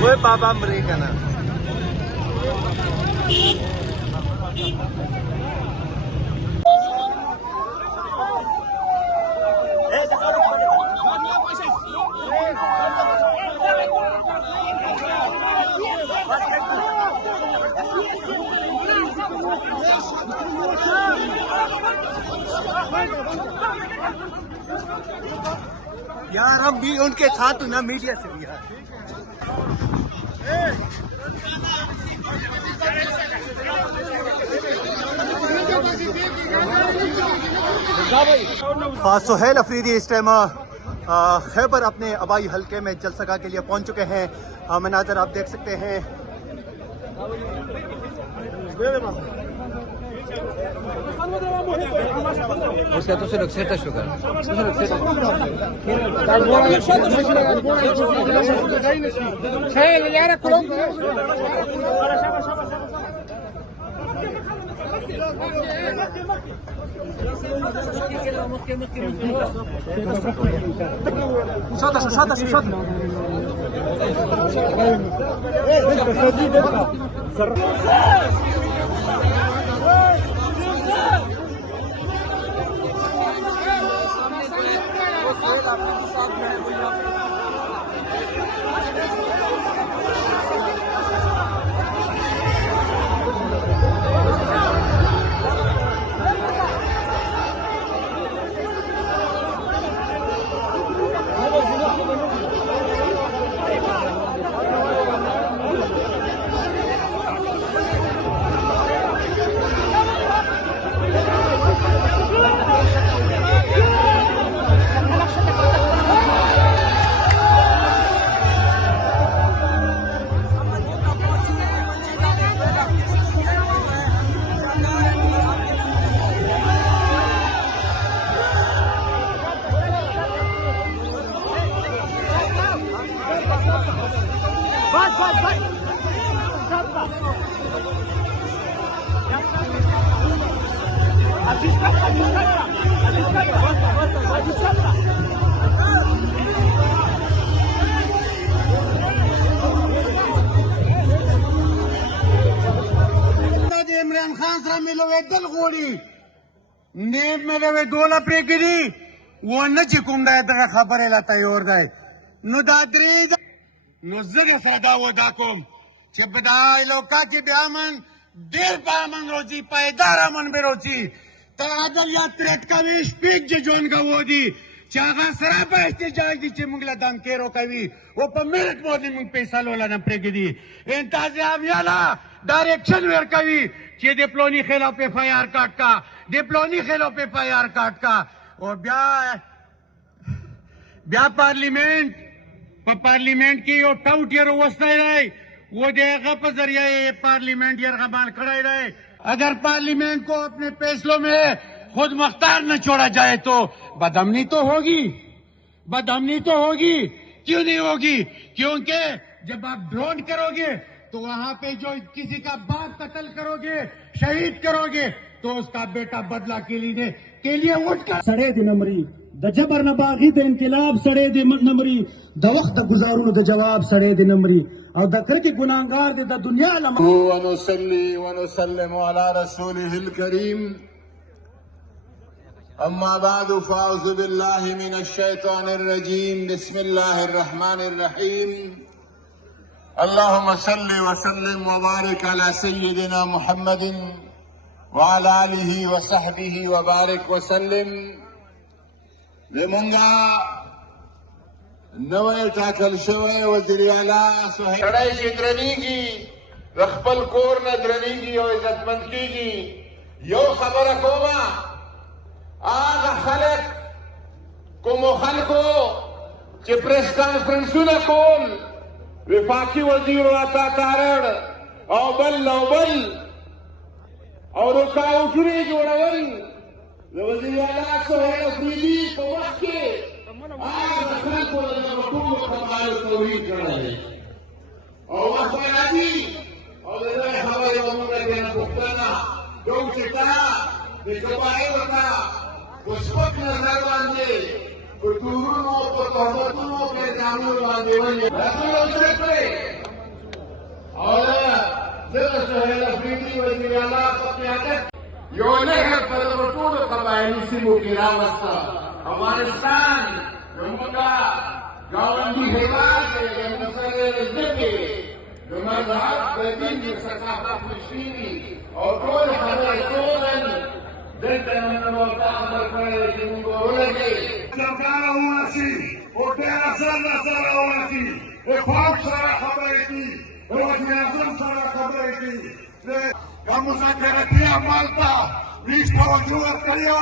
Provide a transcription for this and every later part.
Fue Papa Americana. यार हम भी उनके साथ ना मीडिया से भी यार सुहेल अफरीदी इस टाइम खैबर अपने आबाई हलके में जलसगा के लिए पहुंच चुके हैं। मनाजर आप देख सकते हैं। उसका तो सिर्फ set sugar Imran Khan sir मिलो दल गोड़ी नेम में दोला प्रेगिरी वो न चिकुंडा दगा खबर लाता और दाय नु दादरी नु जग सदा वो दाकोम चबदाय लोका की ब्यामन देर पामन रोजी पायदार मन बेरोजी तादल या त्रेट का भी स्पीक जोन का वो दी चागा सरापा इस्तेजाज दी चिमुगला दम केरो कवी वो पर मिनट मोदी मुंग पैसा लोला न प्रेगिरी इंताजे अब याला डायरेक्शन वेर कवी चे डिप्लोनी खेलों पे फायर काट का डिप्लोनी खेलों पे फायर काट का और ब्या पार्लिमेंट की वो टाउट यार वस्ता रहे वो देगा पर जरिया ये पार्लिमेंट यार कमाल खड़ा रहे। अगर पार्लिमेंट को अपने फैसलों में खुद मुख्तार न छोड़ा जाए तो बदअमनी तो होगी क्यों नहीं होगी? क्योंकि जब आप ड्रोन करोगे तो वहां पे जो किसी का बाप कत्ल करोगे शहीद करोगे तो उसका बेटा बदला के लिए उठकर सड़े दी नमरी द जबर नबागी द इनकलाब सड़े दी नमरी द वक्त गुजारू द जवाब सड़े दी नमरी और द कर के गुनाहगार दे द दुनिया वनुसल्ली वनुसल्लिमु अला रसूलिहिल करीम अम्मा बादु फाउज़ु बिल्लाहि मिनश शैतानिर रजीम बिस्मिल्लाहिर रहमानिर रहीम अल्लाहुम्मा सल्ली व सल्लिम व बारिक अला सय्यिदिना मुहम्मदिन व अला आलिहि व सहबिहि व बारिक व सल्लिम लेमंगा नवे टाकल शवे वजीर आला सड़ाई की द्रनीगी रखपल कोर न द्रनीगी और इज्जतमंद कीगी यो खबर कोमा आगा खलक को मुखलको कि प्रेस कॉन्फ्रेंस न कोल विफाकी वजीर आता कारण औबल और उसका उठरी जोड़वन वजीर आला सोहेल अफरीदी को वक्त के आज अखल को हुकुम खबर तौहीद कराए और वफादी और ये हवाई उम्र के पुख्ताना जो चिता निकबाए बता पुष्पक नजर बांधे कुतुरुओं को तोहमतों के जामुन बांधे वही रसूल से और जब सोहेल अफरीदी वजीर आला अपने आदत योने है परवतूर कबायली से मुकीरा वस्ता अफगानिस्तान उनका गावंडी हेबार के मसले जिंदगी जो मजहब बेदीन की सकाफत मुश्किली और कोई हमारे सोलन देखते हैं वो ताकत करे कि उनको बोलेंगे सरकार हुआ सी और तेरा सर हुआ सी एक ख्वाब सारा खबर की वजीर आज़म सारा खबर की हम मुसाफिरतिया मालता बीच तवज्जो करियो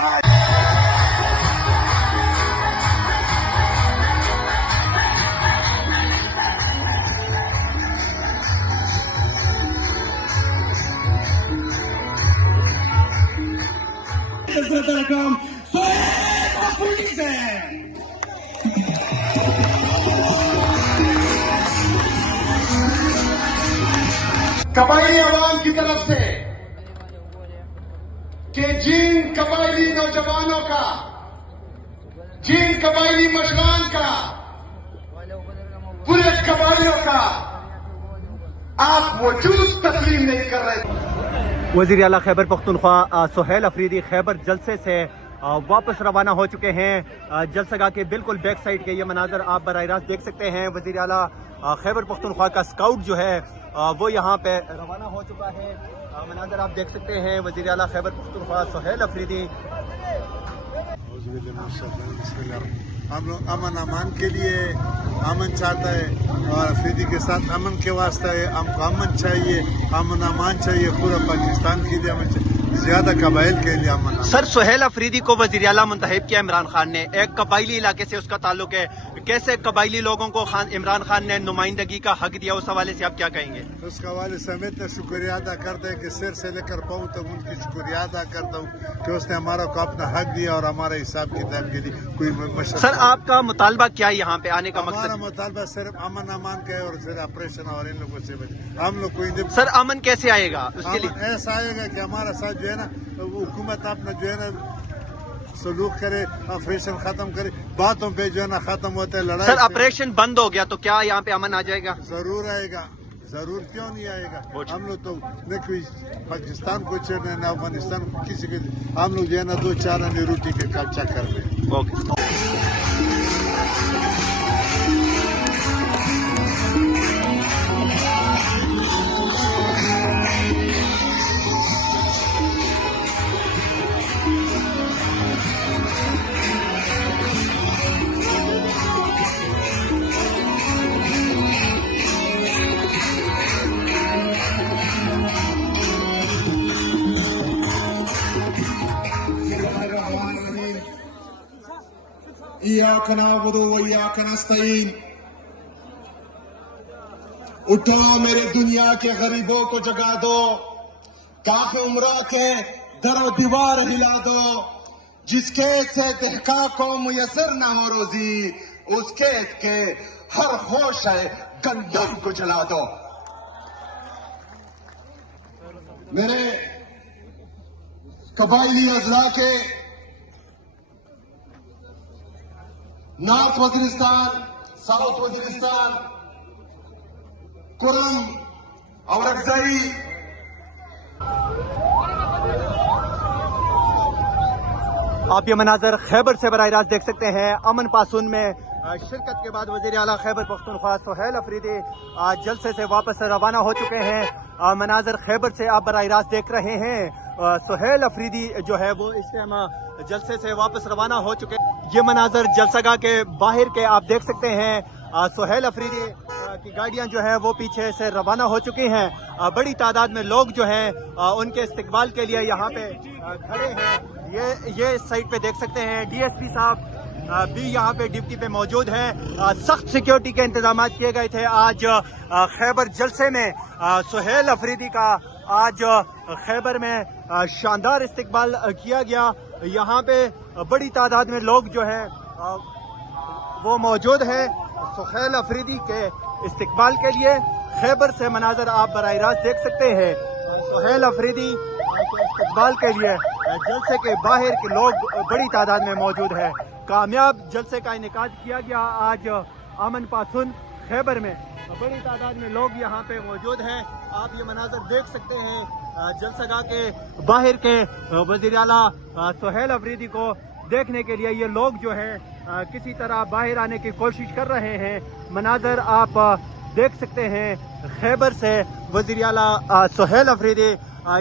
कबायली आवाम की तरफ से कि जिन कबायली नौजवानों का जिन कबायली मशगान का पूरे कबायलियों का आप वजूद तस्लीम नहीं कर रहे। वज़ीर आला खैबर पख्तूनख्वा सोहेल अफरीदी खैबर जलसे से वापस रवाना हो चुके हैं। जलसगा के बिल्कुल बैक साइड के ये मनाजर आप बराह रास्त देख सकते हैं। वज़ीर आला खैबर पख्तूनख्वा का स्काउट जो है वो यहाँ पे रवाना हो चुका है। मनाजर आप देख सकते हैं। वज़ीर आला खैबर पख्तूनख्वा सोहेल अफरीदी हम लोग अमन अमान के लिए अमन चाहता है और अफरीदी के साथ अमन के वास्ते है। हमको अमन चाहिए, अमन अमान चाहिए, पूरा पाकिस्तान के लिए अमन चाहिए, ज्यादा कबाइल के लिए अमन। सर सोहेल अफरीदी को वज़ीर आला मुंतखब किया इमरान खान ने, एक कबायली इलाके से उसका ताल्लुक है, कैसे कबायली लोगों को इमरान खान ने नुमाइंदगी का हक दिया, उस हवाले से आप क्या कहेंगे? उस हवाले से मैं तो शुक्रिया अदा करते हैं कि सिर से लेकर पाऊँ तक उनकी शुक्रिया अदा करता हूँ कि उसने हमारा को अपना हक दिया और हमारे हिसाब किताब के लिए कोई सर आपका मुतालबा क्या है यहाँ पे आने का मकसद? हमारा मुतालबा सिर्फ अमन अमान का है और सिर्फ ऑपरेशन और इन लोगों से हम लोग कोई सर अमन कैसे आएगा उसके लिए? ऐसा आएगा कि हमारा साथ जो है ना हुकूमत अपना जो है ना सलूक करे, ऑपरेशन खत्म करे, बातों पे जो है ना खत्म होता है लड़ाई। सर ऑपरेशन बंद हो गया तो क्या यहाँ पे अमन आ जाएगा? जरूर आएगा, जरूर, क्यों नहीं आएगा। हम लोग तो न कोई पाकिस्तान को छोड़ने न अफगानिस्तान को किसी के, हम लोग जो है ना 2-4 आने रोटी के कब्जा कर रहे हैं। इय्याक नअबुदु व इय्याक नस्तईन। उठो मेरे दुनिया के गरीबों को जगा दो, काफी उम्रों के दरो दीवार हिला दो, जिसके से दहका को मुयसर न हो रोजी, उसके के हर होश है गंदम को जला दो। मेरे कबायली अजला के नॉर्थ वजीरिस्तान, साउथ वजीरिस्तान, कुरम और अक्सरी आप ये मनाजर खैबर से बराह रास्त देख सकते हैं। अमन पासून में शिरकत के बाद वज़ीर आला खैबर पख्तूनख्वा सुहेल अफरीदी जलसे से वापस रवाना हो चुके हैं। मनाजर खैबर से आप बराह रास्त देख रहे हैं। सुहेल अफरीदी जो है वो इस टाइम जलसे से वापस रवाना हो चुके हैं। ये मनाजर जलसगाह के बाहर के आप देख सकते हैं। सुहेल अफरीदी की गाड़ियां जो है वो पीछे से रवाना हो चुकी हैं। बड़ी तादाद में लोग जो हैं उनके इस्तकबाल के लिए यहाँ पे खड़े हैं। ये इस साइड पे देख सकते हैं। डीएसपी साहब भी यहाँ पे ड्यूटी पे मौजूद हैं। सख्त सिक्योरिटी के इंतजाम किए गए थे। आज खैबर जलसे में सुहेल अफरीदी का आज खैबर में शानदार इस्तकबाल किया गया। यहाँ पे बड़ी तादाद में लोग जो है वो मौजूद हैं सुहेल अफरीदी के इस्तकबाल के लिए। खैबर से मनाजर आप बराह रास्त देख सकते हैं। सुहेल अफरीदी के इस्तकबाल के लिए जलसे के बाहर के लोग बड़ी तादाद में मौजूद है। कामयाब जलसे का इनेकाद किया गया आज अमन पासुन खैबर में। बड़ी तादाद में लोग यहाँ पे मौजूद हैं। आप ये मनाजर देख सकते हैं जलसगाह के बाहर के वज़ीर आला सुहेल अफरीदी को देखने के लिए ये लोग जो है किसी तरह बाहर आने की कोशिश कर रहे हैं। मनाजर आप देख सकते हैं खैबर से वज़ीर आला सुहेल अफरीदी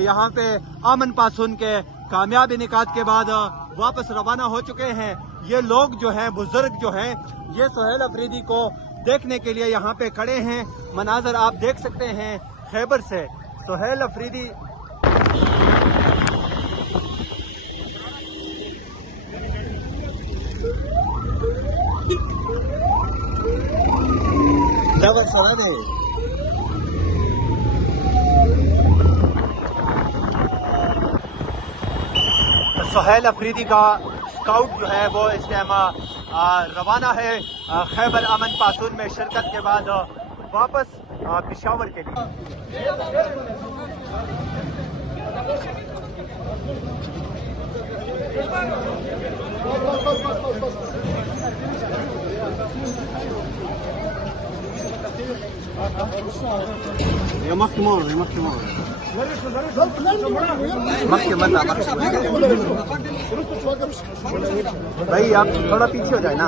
यहाँ पे अमन पासुन के कामयाब इनेकाद के बाद वापस रवाना हो चुके हैं। ये लोग जो हैं बुजुर्ग जो हैं ये सुहेल अफरीदी को देखने के लिए यहाँ पे खड़े हैं। मनाजर आप देख सकते हैं खैबर से सुहेल अफरीदी सुहेल अफरीदी का स्काउट जो है वो इस टाइम रवाना है खैबर अमन पासुन में शिरकत के बाद वापस पेशावर के लिए। भाई आप थोड़ा पीछे हो जाए ना।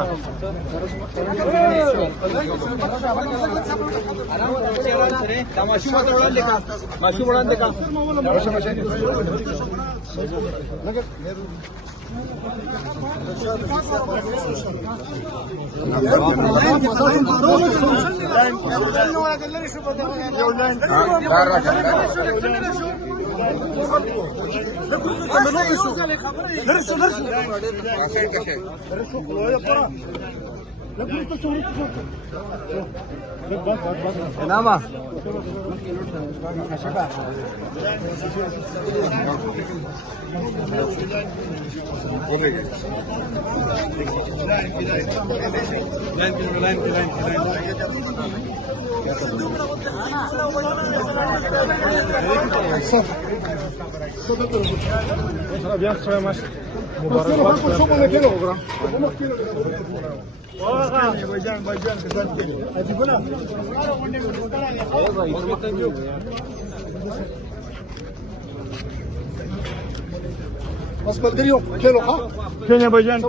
नामा بس بلدريو كيلو ها كيلو باجان